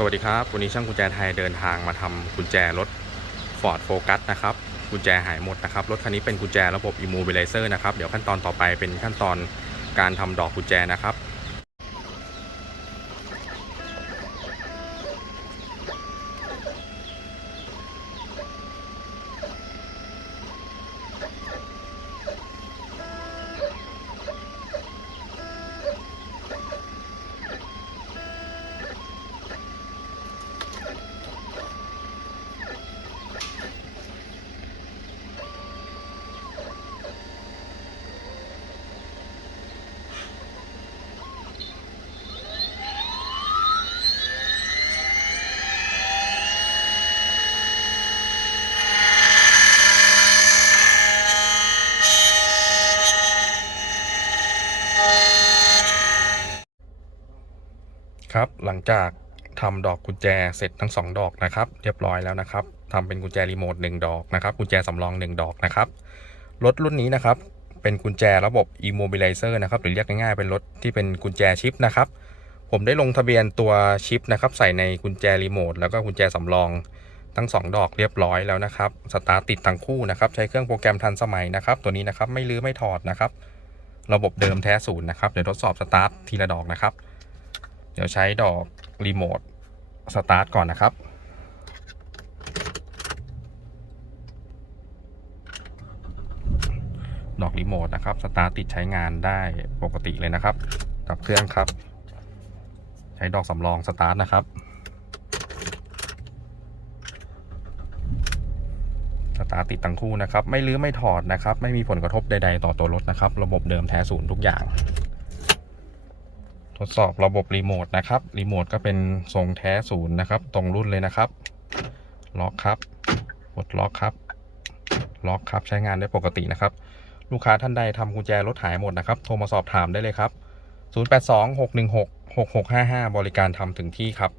สวัสดีครับ วันนี้ช่างกุญแจไทยเดินทางมาทำกุญแจรถ Ford Focus นะครับ กุญแจหายหมดนะครับ รถคันนี้เป็นกุญแจระบบ Immobilizer นะครับ เดี๋ยวขั้นตอนต่อไปเป็นขั้นตอนการทำดอกกุญแจนะครับ ครับหลังจากทำดอกกุญแจเสร็จทั้ง 2 ดอกนะครับ เรียบร้อยแล้วนะครับทำเป็นกุญแจรีโมท1ดอกนะครับกุญแจสำรอง 1 ดอกนะครับรถรุ่นนี้นะครับ เป็นกุญแจระบบ Immobilizer นะครับหรือเรียกง่ายๆเป็นรถที่เป็นกุญแจชิปนะครับ ผมได้ลงทะเบียนตัวชิปนะครับ ใส่ในกุญแจรีโมทแล้วก็กุญแจสำรองทั้ง 2 ดอกเรียบร้อยแล้วนะครับสตาร์ทติดทั้งคู่นะครับ ใช้เครื่องโปรแกรมทันสมัยนะครับ ตัวนี้นะครับไม่ลื้อไม่ถอดนะครับ ระบบเดิมแท้ศูนย์นะครับเดี๋ยวทดสอบสตาร์ททีละดอกนะครับ ดี๋ยวใช้ดอกรีโมทสตาร์ทก่อนนะครับ ดอกรีโมทนะครับ สตาร์ทติดใช้งานได้ปกติเลยนะครับ กับเครื่องครับ ใช้ดอกสำรองสตาร์ทนะครับ สตาร์ทติดทั้งคู่นะครับ ไม่ลื้อไม่ถอดนะครับ ไม่มีผลกระทบใด ๆ ต่อตัวรถนะครับ ระบบเดิมแท้ศูนย์ทุกอย่าง ทดสอบระบบรีโมทนะครับ รีโมทก็เป็นทรงแท้ศูนย์นะครับ ตรงรุ่นเลยนะครับ ล็อกครับกดล็อกครับ ล็อกครับใช้งานได้ปกตินะครับ ลูกค้าท่านใดทำกุญแจรถหายหมดนะครับ โทรมาสอบถามได้เลยครับ 0826166655 บริการทำถึงที่ครับ